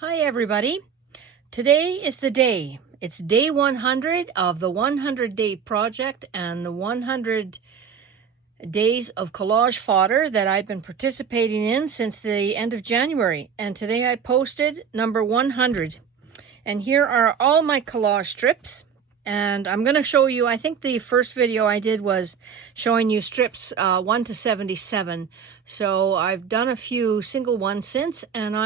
Hi everybody. Today is the day. It's day 100 of the 100-day project and the 100 days of collage fodder that I've been participating in since the end of January. And today I posted number 100. And here are all my collage strips. And I'm going to show you, I think the first video I did was showing you strips 1 to 77. So I've done a few single ones since, and now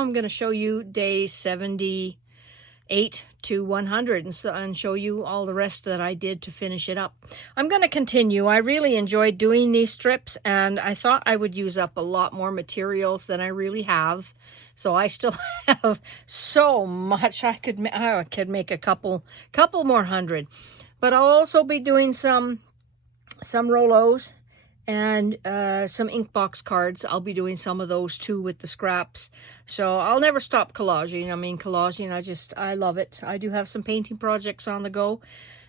I'm going to show you day 78 to 100 and show you all the rest that I did to finish it up. I'm going to continue. I really enjoyed doing these strips, and I thought I would use up a lot more materials than I really have. So I still have so much. I could make a couple more hundred, but I'll also be doing some Rolos and some ink box cards. I'll be doing some of those too with the scraps. So I'll never stop collaging. I mean, collaging, I love it. I do have some painting projects on the go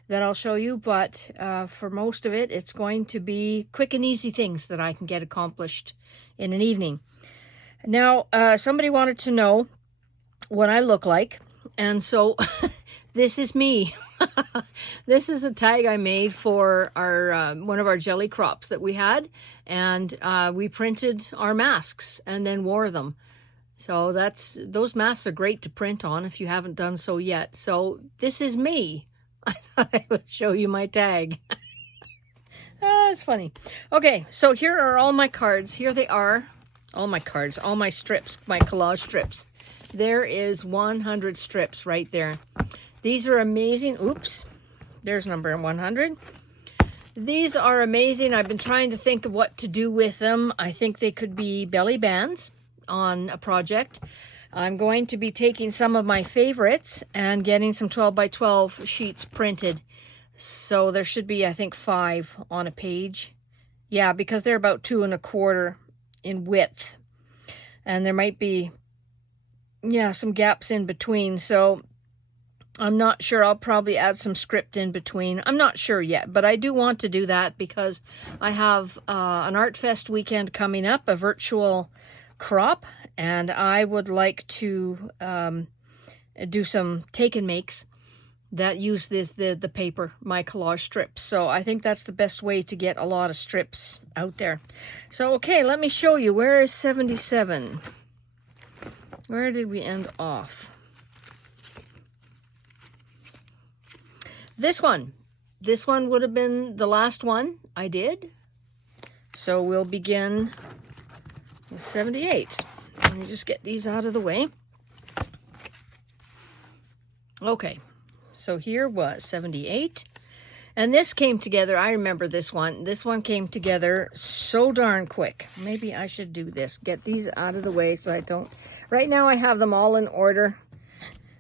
that I'll show you, but for most of it, it's going to be quick and easy things that I can get accomplished in an evening. Now, somebody wanted to know what I look like, and so this is me. This is a tag I made for our one of our jelly crops that we had, and we printed our masks and then wore them. So those masks are great to print on if you haven't done so yet. So this is me. I thought I would show you my tag. It's funny. Okay, so here are all my cards. Here they are. All my cards, all my strips, my collage strips. There is 100 strips right there. These are amazing. Oops, there's number 100. These are amazing. I've been trying to think of what to do with them. I think they could be belly bands on a project. I'm going to be taking some of my favorites and getting some 12 by 12 sheets printed. So there should be, I think, 5 on a page. Yeah, because they're about 2 1/4 in width, and there might be some gaps in between, so I'm not sure. I'll probably add some script in between. I'm not sure yet, but I do want to do that because I have an Art Fest weekend coming up, a virtual crop, and I would like to do some take and makes that use the paper, my collage strips. So I think that's the best way to get a lot of strips out there. So okay, let me show you. Where is 77? Where did we end off? This one would have been the last one I did. So we'll begin with 78. Let me just get these out of the way. Okay. So here was 78, and this came together. I remember this one. This one came together so darn quick. Maybe I should do this. Get these out of the way so I don't. Right now I have them all in order.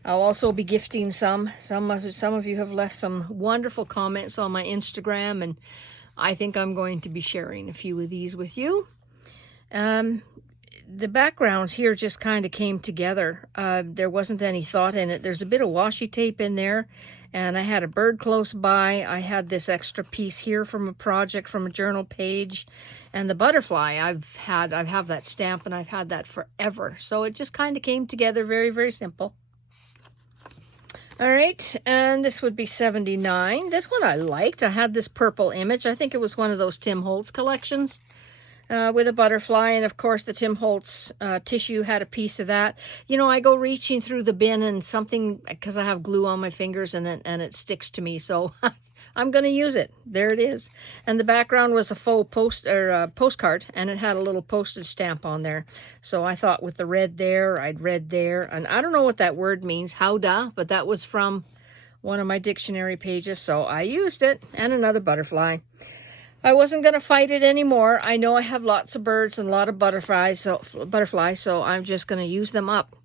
I'll also be gifting some. Some of you have left some wonderful comments on my Instagram, and I think I'm going to be sharing a few of these with you. The backgrounds here just kind of came together. There wasn't any thought in it. There's a bit of washi tape in there, and I had a bird close by. I had this extra piece here from a project, from a journal page, and the butterfly. I have that stamp, and I've had that forever. So it just kind of came together very, very simple. All right, and this would be 79. This one I liked. I had this purple image. I think it was one of those Tim Holtz collections. With a butterfly, and of course the Tim Holtz tissue had a piece of that. You know, I go reaching through the bin and something, because I have glue on my fingers, and it sticks to me, so I'm going to use it. There it is. And the background was a faux postcard, and it had a little postage stamp on there. So I thought with the red there, I'd red there, and I don't know what that word means, howda, but that was from one of my dictionary pages, so I used it. And another butterfly. I wasn't going to fight it anymore. I know I have lots of birds and a lot of butterflies, so I'm just going to use them up.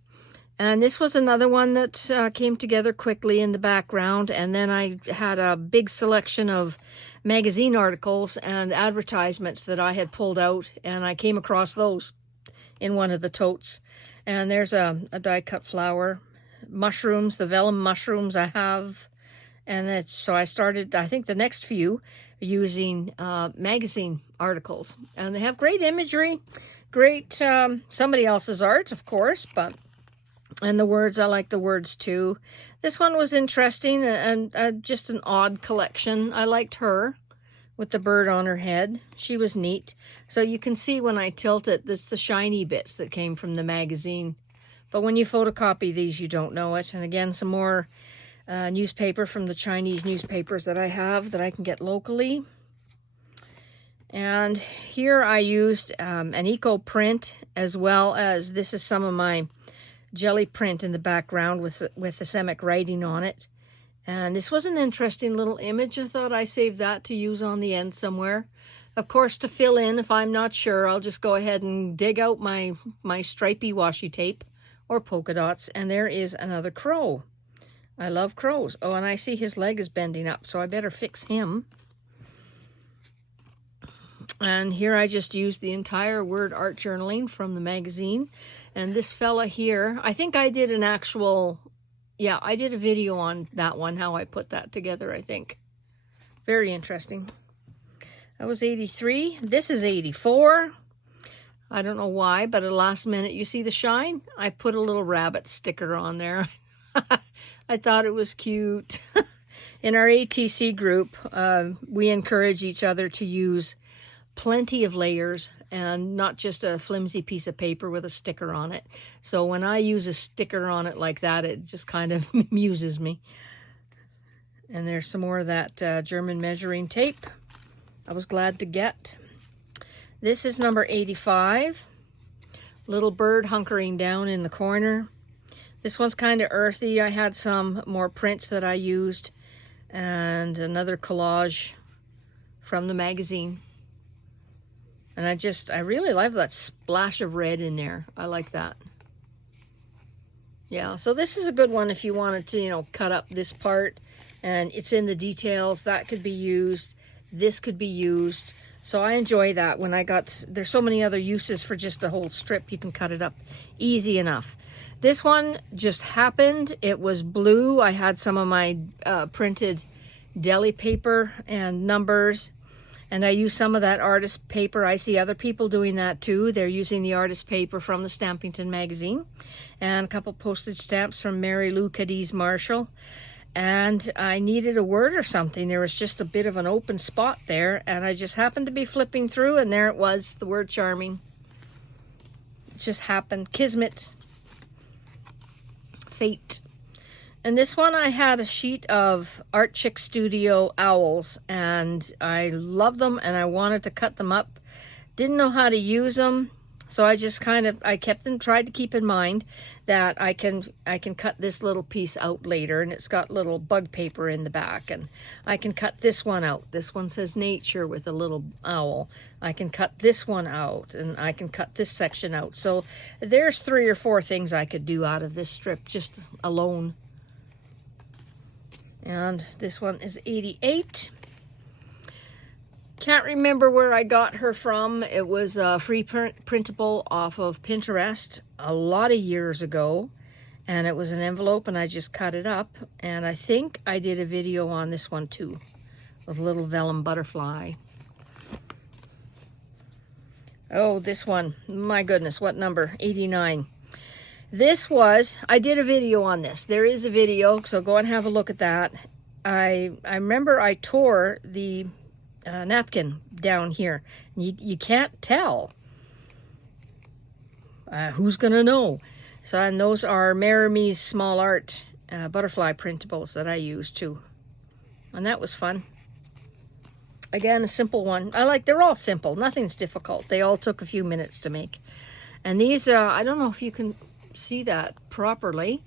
And this was another one that came together quickly in the background. And then I had a big selection of magazine articles and advertisements that I had pulled out, and I came across those in one of the totes. And there's a die-cut flower, mushrooms, the vellum mushrooms I have. And so I started, I think, the next few using magazine articles, and they have great imagery, great somebody else's art, of course, but And the words, I like the words too. This one was interesting and just an odd collection. I liked her with the bird on her head. She was neat. So you can see when I tilt it, this the shiny bits that came from the magazine. But when you photocopy these, you don't know it. And again, some more newspaper from the Chinese newspapers that I have that I can get locally. And here I used an eco print, as well as this is some of my jelly print in the background with the Semitic writing on it. And this was an interesting little image. I thought I saved that to use on the end somewhere. Of course, to fill in, if I'm not sure, I'll just go ahead and dig out my stripy washi tape or polka dots. And there is another crow. I love crows. Oh, and I see his leg is bending up, so I better fix him. And here I just used the entire word art journaling from the magazine. And this fella here, I think I did an actual, yeah, I did a video on that one, how I put that together, I think. Very interesting. That was 83. This is 84. I don't know why, but at the last minute, you see the shine? I put a little rabbit sticker on there. I thought it was cute. In our ATC group, we encourage each other to use plenty of layers and not just a flimsy piece of paper with a sticker on it. So when I use a sticker on it like that, it just kind of amuses me. And there's some more of that German measuring tape I was glad to get. This is number 85. Little bird hunkering down in the corner. This one's kind of earthy. I had some more prints that I used and another collage from the magazine. And I really love that splash of red in there. I like that. Yeah, so this is a good one if you wanted to, you know, cut up this part and it's in the details. That could be used. This could be used. So I enjoy that when there's so many other uses for just a whole strip. You can cut it up easy enough. This one just happened. It was blue. I had some of my printed deli paper and numbers. And I use some of that artist paper. I see other people doing that too. They're using the artist paper from the Stampington magazine. And a couple postage stamps from Mary Lou Cadiz Marshall. And I needed a word or something. There was just a bit of an open spot there. And I just happened to be flipping through and there it was, the word charming. It just happened. Kismet. Fate. And this one I had a sheet of Art Chick Studio owls and I love them and I wanted to cut them up. Didn't know how to use them, so I just tried to keep in mind that I can cut this little piece out later, and it's got little bug paper in the back, and I can cut this one out. This one says nature with a little owl. I can cut this one out and I can cut this section out. So there's 3 or 4 things I could do out of this strip just alone. And this one is 88. Can't remember where I got her from. It was a free printable off of Pinterest a lot of years ago. And it was an envelope and I just cut it up. And I think I did a video on this one too. Of little Vellum Butterfly. Oh, this one. My goodness, what number? 89. I did a video on this. There is a video, so go and have a look at that. I remember I tore the napkin down here. You can't tell. Who's gonna know? So, and those are Marimie's Small Art butterfly printables that I used too. And that was fun. Again, a simple one. They're all simple. Nothing's difficult. They all took a few minutes to make. And these, I don't know if you can see that properly,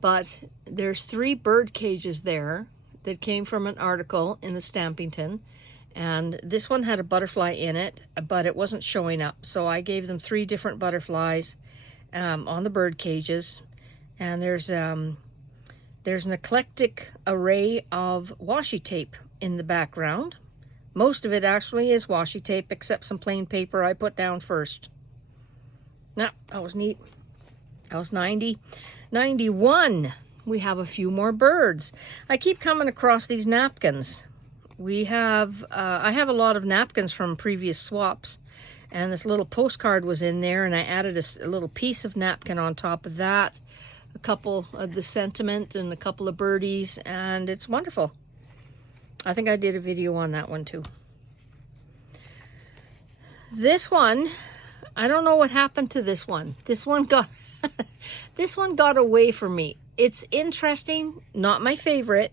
but there's 3 bird cages there that came from an article in the Stampington, and this one had a butterfly in it, but it wasn't showing up, so I gave them 3 different butterflies on the bird cages. And there's an eclectic array of washi tape in the background. Most of it actually is washi tape, except some plain paper I put down first. Now, that was neat. That was 90. 91. We have a few more birds. I keep coming across these napkins. I have a lot of napkins from previous swaps, and this little postcard was in there, and I added a little piece of napkin on top of that. a couple of the sentiment and a couple of birdies, and it's wonderful. I think I did a video on that one too. This one, I don't know what happened to this one. This one got this one got away from me. It's interesting, not my favorite,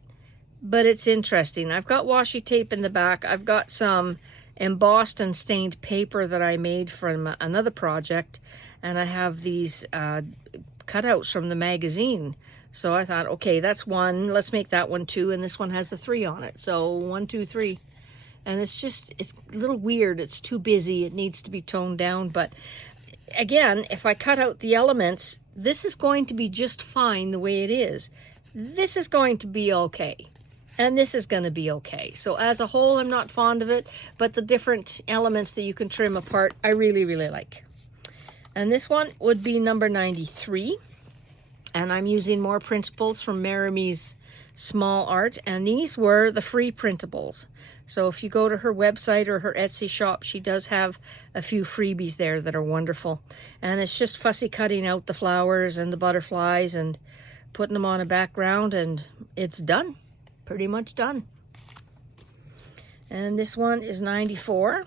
but it's interesting. I've got washi tape in the back. I've got some embossed and stained paper that I made from another project, and I have these cutouts from the magazine. So I thought, okay, that's one. Let's make that one two, and this one has the 3 on it. So 1, 2, 3. And it's a little weird. It's too busy. It needs to be toned down. But again, if I cut out the elements, this is going to be just fine the way it is. This is going to be okay. And this is going to be okay. So as a whole, I'm not fond of it. But the different elements that you can trim apart, I really, really like. And this one would be number 93. And I'm using more printables from Marimie's Small Art. And these were the free printables. So if you go to her website or her Etsy shop, she does have a few freebies there that are wonderful. And it's just fussy cutting out the flowers and the butterflies and putting them on a background, and it's done. Pretty much done. And this one is 94.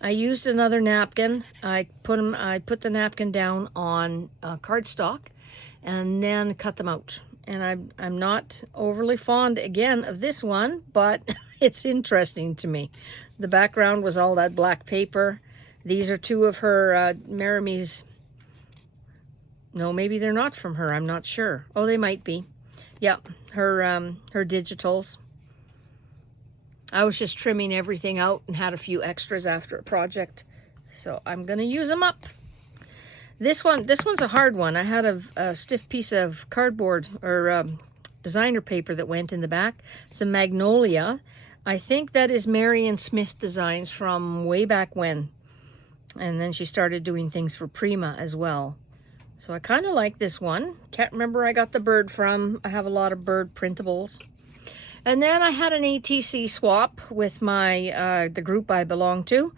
I used another napkin. I put the napkin down on cardstock and then cut them out. And I'm not overly fond, again, of this one, but it's interesting to me. The background was all that black paper. These are 2 of her Marimie's. No, maybe they're not from her. I'm not sure. Oh, they might be. Yep, her digitals. I was just trimming everything out and had a few extras after a project. So I'm going to use them up. This one's a hard one. I had a stiff piece of cardboard or designer paper that went in the back. It's a magnolia. I think that is Marion Smith Designs from way back when. And then she started doing things for Prima as well. So I kind of like this one. Can't remember where I got the bird from. I have a lot of bird printables. And then I had an ATC swap with my the group I belong to.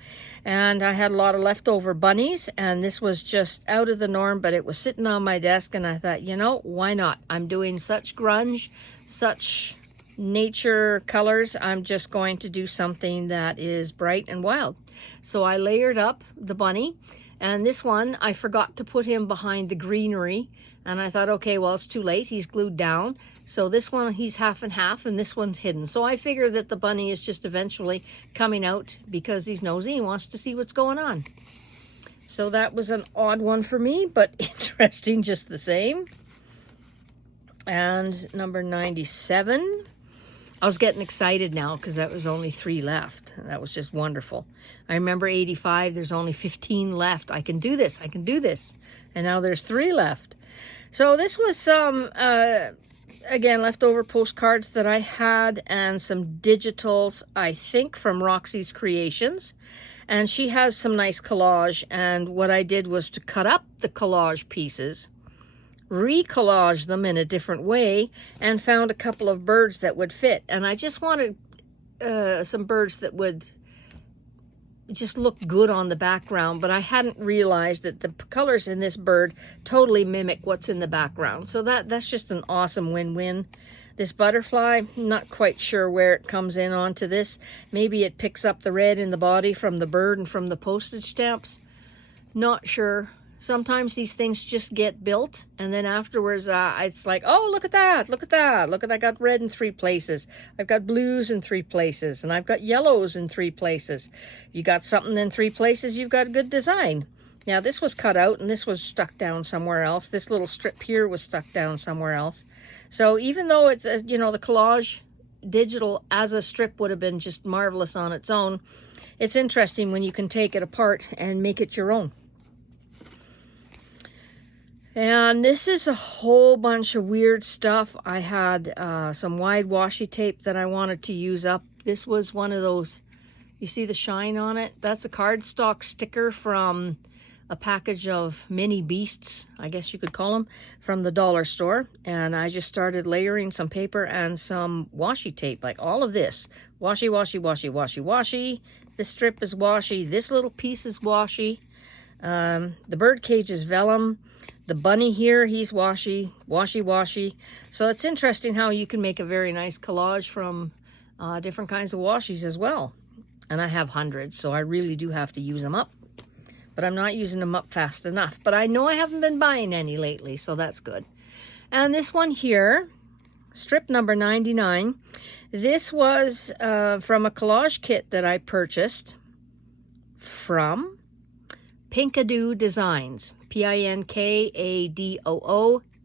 And I had a lot of leftover bunnies, and this was just out of the norm, but it was sitting on my desk, and I thought, you know, why not? I'm doing such grunge, such nature colors. I'm just going to do something that is bright and wild. So I layered up the bunny, and this one, I forgot to put him behind the greenery, and I thought, okay, well, it's too late. He's glued down. So this one, he's half and half, and this one's hidden. So I figure that the bunny is just eventually coming out because he's nosy and wants to see what's going on. So that was an odd one for me, but interesting just the same. And number 97. I was getting excited now because that was only 3 left. That was just wonderful. I remember 85, there's only 15 left. I can do this, I can do this. And now there's 3 left. So this was some, again, leftover postcards that I had and some digitals, I think, from Roxy's Creations. And she has some nice collage. And what I did was to cut up the collage pieces, recollage them in a different way, and found a couple of birds that would fit. And I just wanted some birds that would just look good on the background, but I hadn't realized that the colors in this bird totally mimic what's in the background. So that's just an awesome win-win. This butterfly, not quite sure where it comes in onto this. Maybe it picks up the red in the body from the bird and from the postage stamps. Not sure. Sometimes these things just get built, and then afterwards it's like, oh, look at that, look at that, look at, I got red in 3 places. I've got blues in 3 places, and I've got yellows in 3 places. You got something in 3 places, you've got a good design. Now this was cut out, and this was stuck down somewhere else. This little strip here was stuck down somewhere else. So even though it's, you know, the collage digital as a strip would have been just marvelous on its own, it's interesting when you can take it apart and make it your own. And this is a whole bunch of weird stuff. I had some wide washi tape that I wanted to use up. This was one of those, you see the shine on it? That's a cardstock sticker from a package of mini beasts, I guess you could call them, from the dollar store. And I just started layering some paper and some washi tape, like all of this. Washi, washi, washi, washi, washi. This strip is washi. This little piece is washi. The bird cage is vellum. The bunny here, he's washy. So it's interesting how you can make a very nice collage from different kinds of washies as well. And I have hundreds, so I really do have to use them up. But I'm not using them up fast enough. But I know I haven't been buying any lately, so that's good. And this one here, strip number 99. This was from a collage kit that I purchased from Pinkadoo Designs. Pinkadoo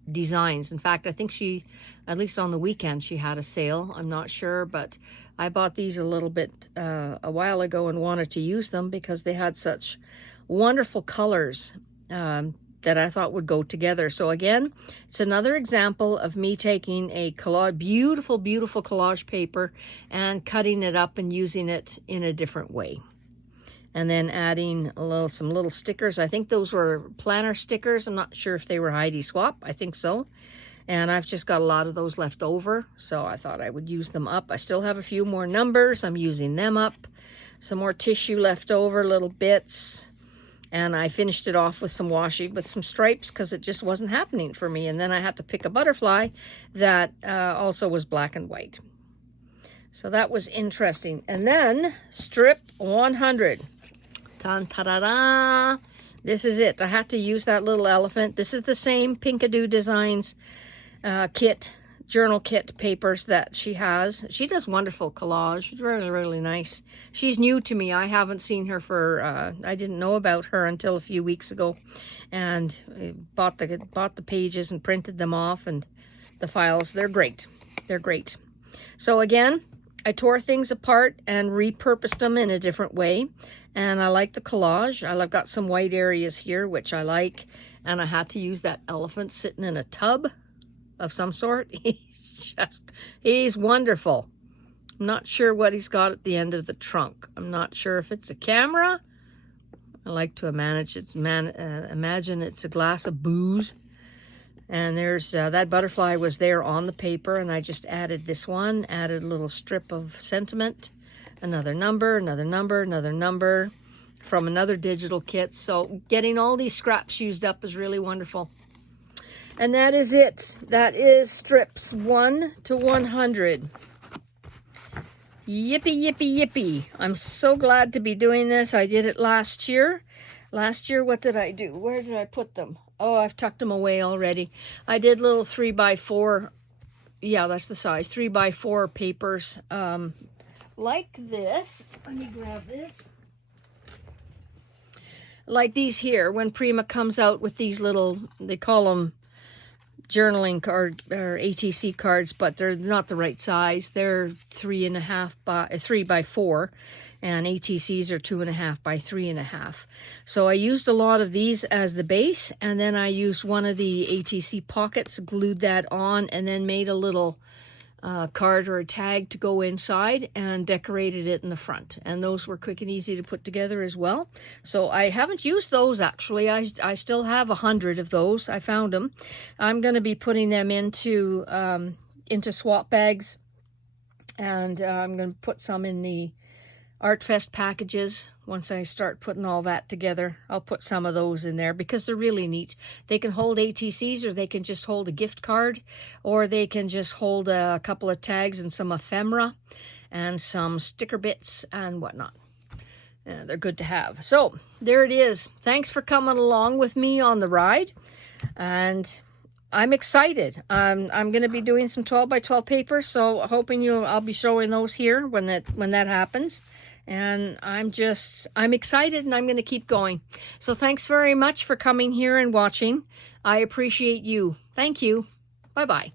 Designs. In fact, I think she, at least on the weekend, she had a sale. I'm not sure, but I bought these a little bit a while ago and wanted to use them because they had such wonderful colors that I thought would go together. So again, it's another example of me taking a collage, beautiful collage paper and cutting it up and using it in a different way. And then adding some little stickers. I think those were planner stickers. I'm not sure if they were Heidi Swap. I think so. And I've just got a lot of those left over, so I thought I would use them up. I still have a few more numbers. I'm using them up. Some more tissue left over, little bits. And I finished it off with some washi with some stripes because it just wasn't happening for me. And then I had to pick a butterfly that also was black and white. So that was interesting. And then strip 100. Ta-da-da! This is it. I had to use that little elephant. This is the same Pinkadoo Designs journal kit papers that she has. She does wonderful collage. It's really, really nice. She's new to me. I haven't seen her for, I didn't know about her until a few weeks ago. And I bought the pages and printed them off, and the files, they're great. They're great. So again, I tore things apart and repurposed them in a different way. And I like the collage. I've got some white areas here, which I like. And I had to use that elephant sitting in a tub of some sort. He's wonderful. I'm not sure what he's got at the end of the trunk. I'm not sure if it's a camera. I like to imagine it's a glass of booze. And there's that butterfly was there on the paper, and I just added this one, added a little strip of sentiment, another number from another digital kit. So getting all these scraps used up is really wonderful. And that is it. That is strips 1 to 100. Yippee, yippee, yippee. I'm so glad to be doing this. I did it last year. Last year, what did I do? Where did I put them? Oh, I've tucked them away already. I did little 3x4, yeah, that's the size, 3x4 papers like this. Let me grab this. Like these here, when Prima comes out with these little, they call them journaling card or ATC cards, but they're not the right size. They're 3x4, and ATCs are 2.5 by 3.5. So I used a lot of these as the base, and then I used one of the ATC pockets, glued that on, and then made a little card or a tag to go inside and decorated it in the front. And those were quick and easy to put together as well. So I haven't used those actually. I still have 100 of those. I found them. I'm going to be putting them into swap bags, and I'm going to put some in the ArtFest packages. Once I start putting all that together, I'll put some of those in there because they're really neat. They can hold ATCs, or they can just hold a gift card, or they can just hold a couple of tags and some ephemera and some sticker bits and whatnot. They're good to have. So there it is. Thanks for coming along with me on the ride, and I'm excited. I'm going to be doing some 12x12 papers, so hoping I'll be showing those here when that happens. And I'm excited, and I'm going to keep going. So thanks very much for coming here and watching. I appreciate you. Thank you. Bye-bye.